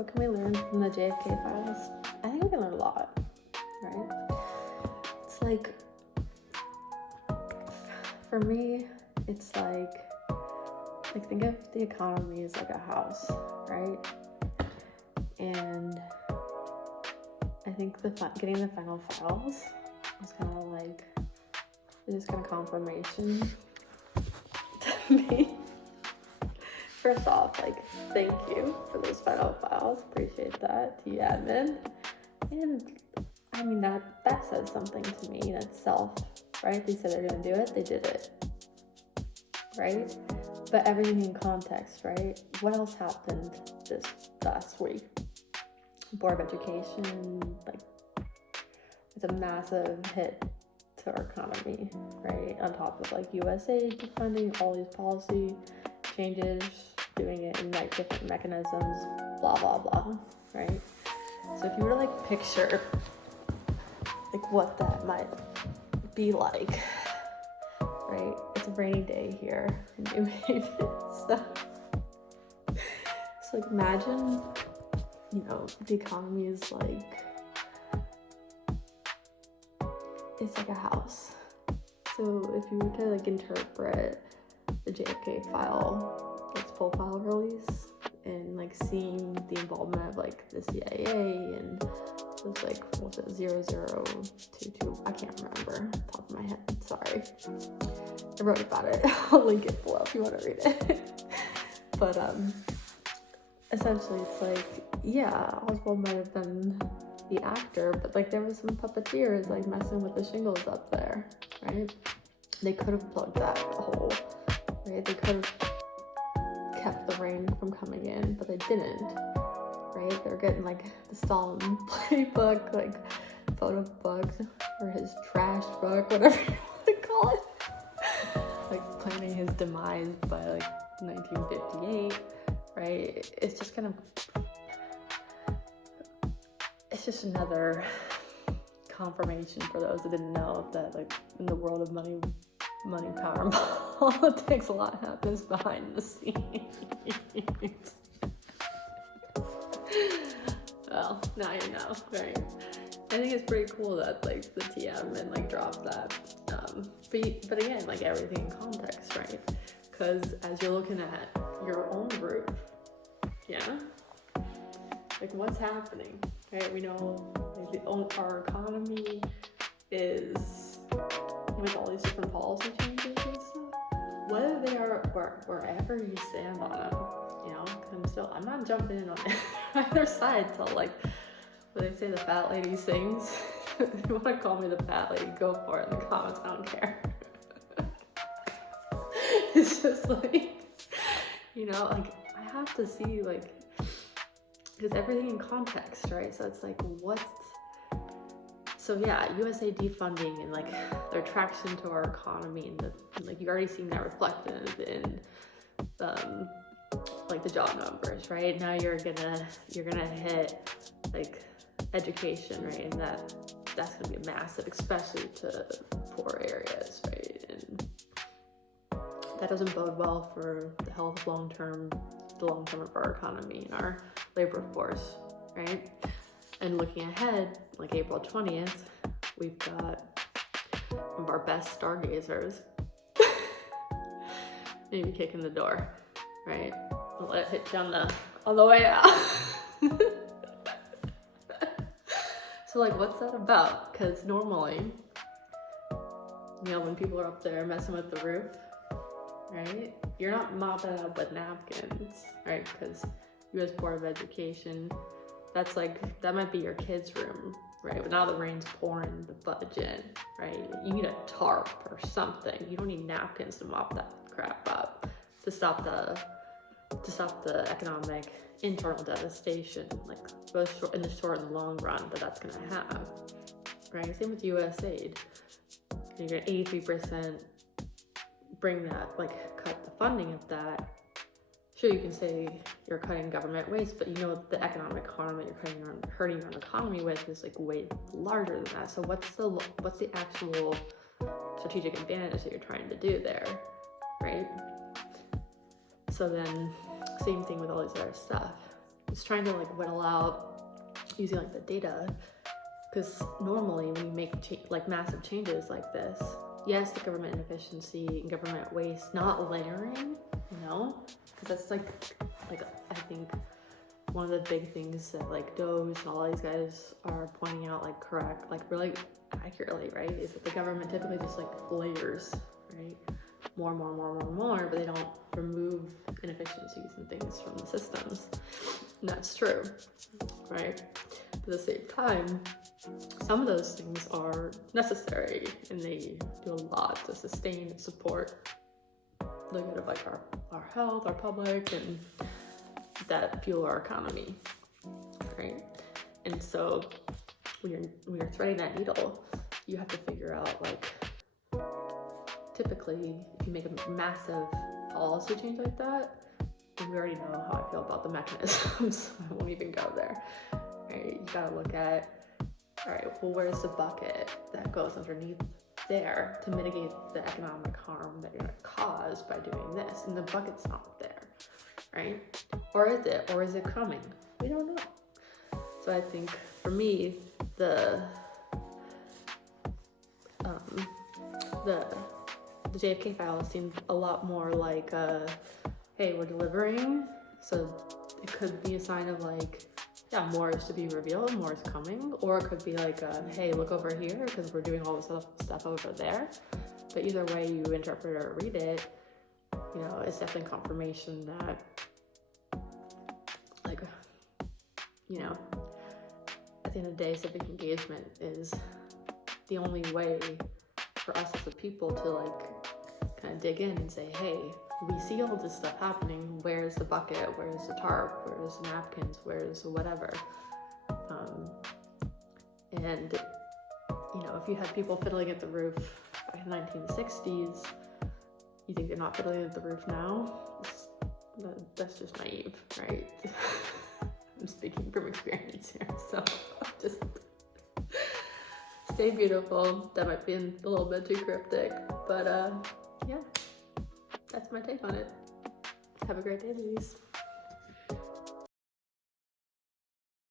What can we learn from the JFK Files? I think we can learn a lot, right? It's like, for me, it's like think of the economy as like a house, right? And I think getting the final files was kind of like, it just kind of confirmation to me. First off, like, thank you for those final files. Appreciate that, to you, admin. And I mean, that says something to me in itself, right? They said they're gonna do it, they did it, right? But everything in context, right? What else happened this last week? Board of Education, like, it's a massive hit to our economy, right? On top of like USA defunding, all these policy changes, doing it in like different mechanisms, blah blah blah, right? So if you were to like picture like what that might be like, right? It's a rainy day here in New Haven, so like imagine, you know, the economy is like, it's like a house. So if you were to like interpret the JFK file, its full file release, and like seeing the involvement of like the CIA and it was like, what was it, 0022, I can't remember, top of my head, sorry. I wrote about it, I'll link it below if you want to read it. But essentially it's like, yeah, Oswald might have been the actor, but like there was some puppeteers like messing with the shingles up there, right? They could have plugged that hole, right? They could have kept the rain from coming in, but they didn't, right? They're getting like the Stalin playbook, like photo book, or his trash book, whatever you want to call it, like planning his demise by like 1958, right? It's just kind of, it's just another confirmation for those that didn't know that like in the world of money, power, and politics, a lot happens behind the scenes. Well, now you know, right? I think it's pretty cool that like the T admin like dropped that. But again, like everything in context, right? Because as you're looking at your own group, yeah, like what's happening, right? We know like our economy is with all these different policy changes and stuff, whether they are wherever you stand on them, you know, because I'm not jumping in on either side till like, when they say the fat lady sings, if you want to call me the fat lady, go for it in the comments, I don't care. It's just like, you know, like I have to see like, because everything in context, right? So it's like, so yeah, USA defunding and like their traction to our economy, and like you've already seen that reflected in like the job numbers, right? Now you're gonna hit like education, right? And that's gonna be massive, especially to poor areas, right? And that doesn't bode well for the health the long term of our economy and our labor force, right? And looking ahead, like April 20th, we've got one of our best stargazers maybe kicking the door, right? I'll let it hit you on the way out. So like, what's that about? Because normally, you know, when people are up there messing with the roof, right? You're not mopping it up with napkins, right? Because U.S. Board of Education, that's like, that might be your kid's room, right? But now the rain's pouring the fudge in, right? You need a tarp or something. You don't need napkins to mop that crap up, to stop the economic internal devastation, like both in the short and the long run that that's gonna have, right? Same with USAID. You're gonna 83% bring that, like cut the funding of that. Sure, you can say you're cutting government waste, but you know the economic harm that you're hurting your own economy with is like way larger than that. So what's the actual strategic advantage that you're trying to do there, right? So then, same thing with all this other stuff. it's trying to like whittle out using like the data, because normally when you make like massive changes like this, yes, the government inefficiency and government waste, not layering, you know, because that's like I think one of the big things that like Doge and all these guys are pointing out, like correct, like really accurately, right, is that the government typically just like layers, right, more, but they don't remove inefficiencies and things from the systems. And that's true, right? But at the same time, some of those things are necessary and they do a lot to sustain and support the good of like our health, our public, and that fuel our economy, right? And so when you're threading that needle, you have to figure out, like, typically if you make a massive policy change like that, and we already know how I feel about the mechanisms, so I won't even go there, right? You gotta look at, all right, well, where's the bucket that goes underneath there to mitigate the economic harm that you're gonna cause by doing this? And the bucket's not there, right? Or is it coming? We don't know. So I think for me, the JFK Files seemed a lot more like, hey, we're delivering, so it could be a sign of like, yeah, more is to be revealed, more is coming, or it could be like, hey, look over here, because we're doing all this stuff over there. But either way you interpret or read it, you know, it's definitely confirmation that, like, you know, at the end of the day, civic engagement is the only way for us as a people to like kind of dig in and say, hey, we see all this stuff happening. Where's the bucket? Where's the tarp? Where's the napkins? Where's whatever? And you know, if you had people fiddling at the roof back in the 1960s, you think they're not fiddling at the roof now? That's just naive, right? I'm speaking from experience here, so just stay beautiful. That might be a little bit too cryptic, but yeah, that's my take on it. Have a great day, ladies.